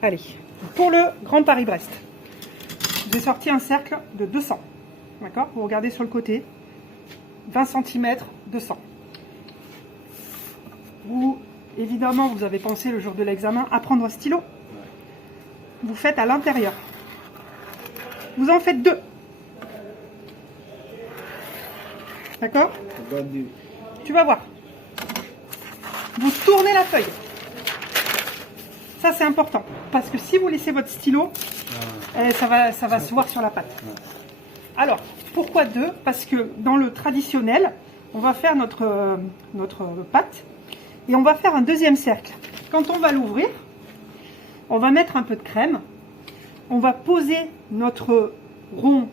Allez, pour le Grand Paris-Brest, j'ai sorti un cercle de 200. D'accord? Vous regardez sur le côté, 20 cm, 200. Vous, évidemment, vous avez pensé le jour de l'examen à prendre un stylo. Vous faites à l'intérieur. Vous en faites 2. D'accord? Tu vas voir. Vous tournez la feuille. Ça, c'est important. Parce que si vous laissez votre stylo, ça va se voir sur la pâte. Alors, pourquoi 2? Parce que dans le traditionnel, on va faire notre pâte et on va faire un deuxième cercle. Quand on va l'ouvrir, on va mettre un peu de crème. On va poser notre rond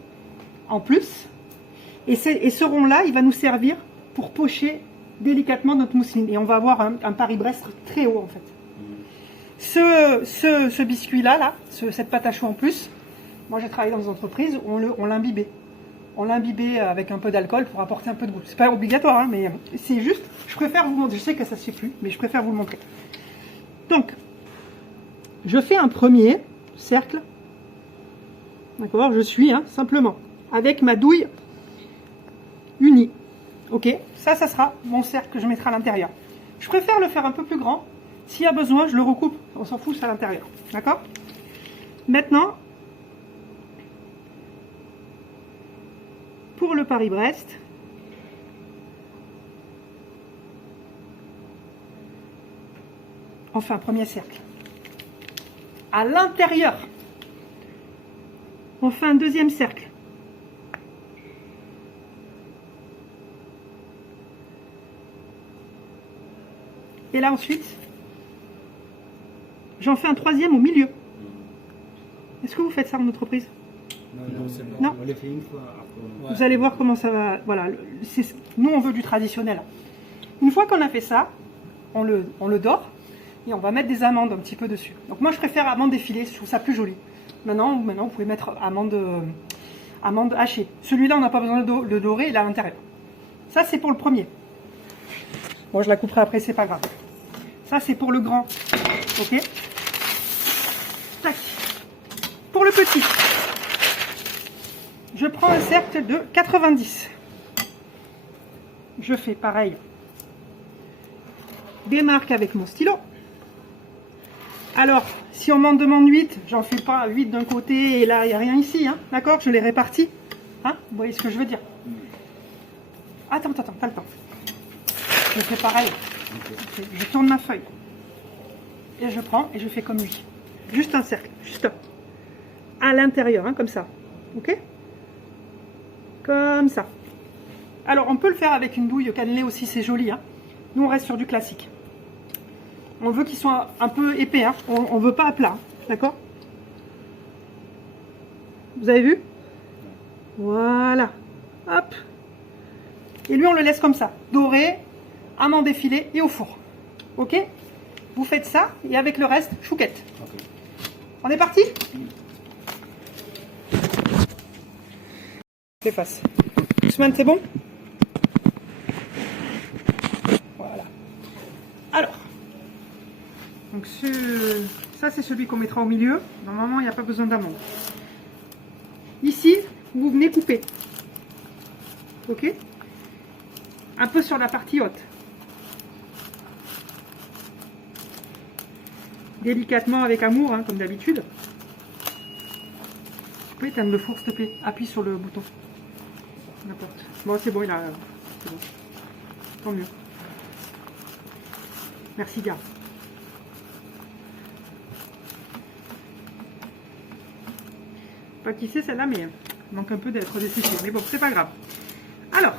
en plus. Et ce rond-là, il va nous servir pour pocher délicatement notre mousseline. Et on va avoir un Paris-Brest très haut, en fait. Ce biscuit-là, cette pâte à choux en plus, moi j'ai travaillé dans des entreprises où on l'imbibait. On l'imbibait avec un peu d'alcool pour apporter un peu de goût. C'est pas obligatoire, hein, mais c'est juste, je préfère vous montrer. Je sais que ça se fait plus, mais je préfère vous le montrer. Donc, je fais un premier cercle. D'accord, je suis, simplement, avec ma douille unie. Ok, ça sera mon cercle que je mettrai à l'intérieur. Je préfère le faire un peu plus grand. S'il y a besoin, je le recoupe. On s'en fout, c'est à l'intérieur. D'accord? Maintenant, pour le Paris-Brest, on fait un premier cercle. À l'intérieur, on fait un deuxième cercle. Et là ensuite, j'en fais un troisième au milieu. Est-ce que vous faites ça en entreprise? Non. On le fait une fois après. Vous allez voir comment ça va. Voilà, nous on veut du traditionnel. Une fois qu'on a fait ça, on le dore et on va mettre des amandes un petit peu dessus. Donc moi je préfère amandes effilées, je trouve ça plus joli. Maintenant vous pouvez mettre amandes hachées. Celui-là on n'a pas besoin de le dorer, il est à l'intérieur. Ça c'est pour le premier. Bon, je la couperai après, c'est pas grave. Ça c'est pour le grand. Ok. Tac. Pour le petit, je prends un cercle de 90. Je fais pareil. Des marques avec mon stylo. Alors, si on m'en demande 8, j'en fais pas 8 d'un côté et là, il n'y a rien ici. Hein, d'accord? Je les répartis. Hein, vous voyez ce que je veux dire? Attends, t'as le temps. Je fais pareil. Je tourne ma feuille. Et je prends et je fais comme lui. Juste un cercle. Juste à l'intérieur, comme ça. Ok? Comme ça. Alors, on peut le faire avec une douille cannelée aussi, c'est joli. Nous, on reste sur du classique. On veut qu'il soit un peu épais. On ne veut pas à plat. D'accord? Vous avez vu? Voilà. Hop. Et lui, on le laisse comme ça. Doré, amande effilée et au four. Ok? Vous faites ça et avec le reste, chouquette. Okay. On est parti? J'efface. Ousmane, c'est bon? Voilà. Alors, donc ça c'est celui qu'on mettra au milieu. Normalement, il n'y a pas besoin d'amande. Ici, vous venez couper. Ok? Un peu sur la partie haute. Délicatement avec amour, comme d'habitude. Tu peux éteindre le four, s'il te plaît? Appuie sur le bouton. N'importe. Bon, c'est bon, il a... C'est bon. Tant mieux. Merci, gars. Pas qui c'est celle-là, mais il manque un peu d'être desséchée. Mais bon, c'est pas grave. Alors,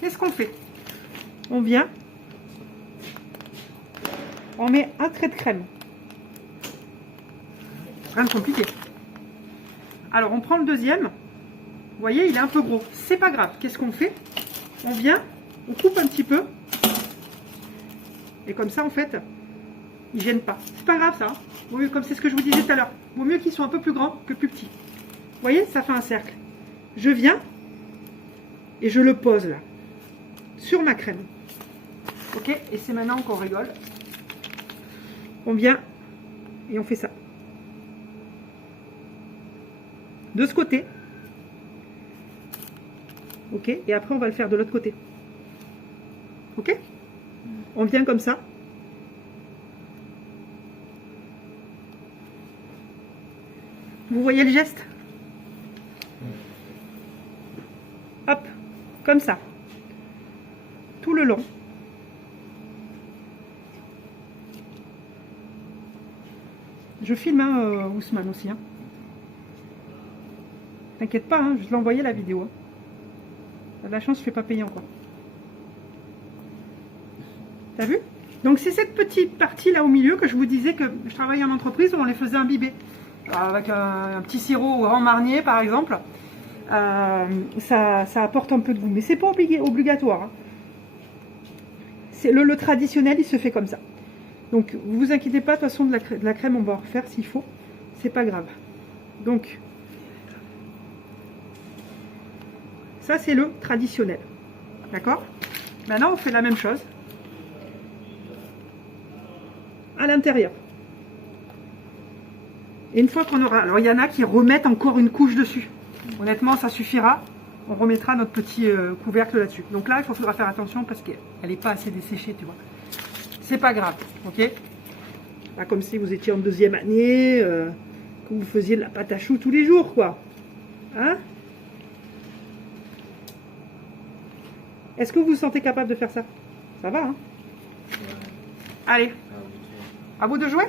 qu'est-ce qu'on fait? On vient... On met un trait de crème. Rien de compliqué. Alors, on prend le deuxième. Vous voyez, il est un peu gros. C'est pas grave. Qu'est-ce qu'on fait? On vient, on coupe un petit peu. Et comme ça, en fait, il ne gêne pas. C'est pas grave, ça. Oui, comme c'est ce que je vous disais tout à l'heure. Vaut mieux qu'ils soient un peu plus grands que plus petits. Vous voyez, ça fait un cercle. Je viens et je le pose là. Sur ma crème. Ok? Et c'est maintenant qu'on rigole. on vient et on fait ça. De ce côté. Ok, et après on va le faire de l'autre côté. Ok? On vient comme ça. Vous voyez le geste? Hop, comme ça. Tout le long. Je filme, hein, Ousmane aussi. Hein. T'inquiète pas, hein, je l'ai envoyé la vidéo. Hein. T'as de la chance, je fais pas payer encore. T'as vu? Donc c'est cette petite partie là au milieu que je vous disais que je travaillais en entreprise où on les faisait imbiber. Avec un petit sirop au Grand Marnier par exemple. Ça apporte un peu de goût. Mais c'est pas obligatoire. Hein. C'est le traditionnel, il se fait comme ça. Donc vous vous inquiétez pas, de toute façon de la crème on va en refaire s'il faut. C'est pas grave. Donc ça c'est le traditionnel. D'accord? Maintenant on fait la même chose. À l'intérieur. Et une fois qu'on aura... Alors il y en a qui remettent encore une couche dessus. Honnêtement ça suffira. On remettra notre petit couvercle là-dessus. Donc là il faudra faire attention parce qu'elle n'est pas assez desséchée, tu vois. C'est pas grave, ok? Pas comme si vous étiez en deuxième année, que vous faisiez de la pâte à choux tous les jours, quoi. Hein? Est-ce que vous vous sentez capable de faire ça? Ça va, hein? Allez. À vous de jouer?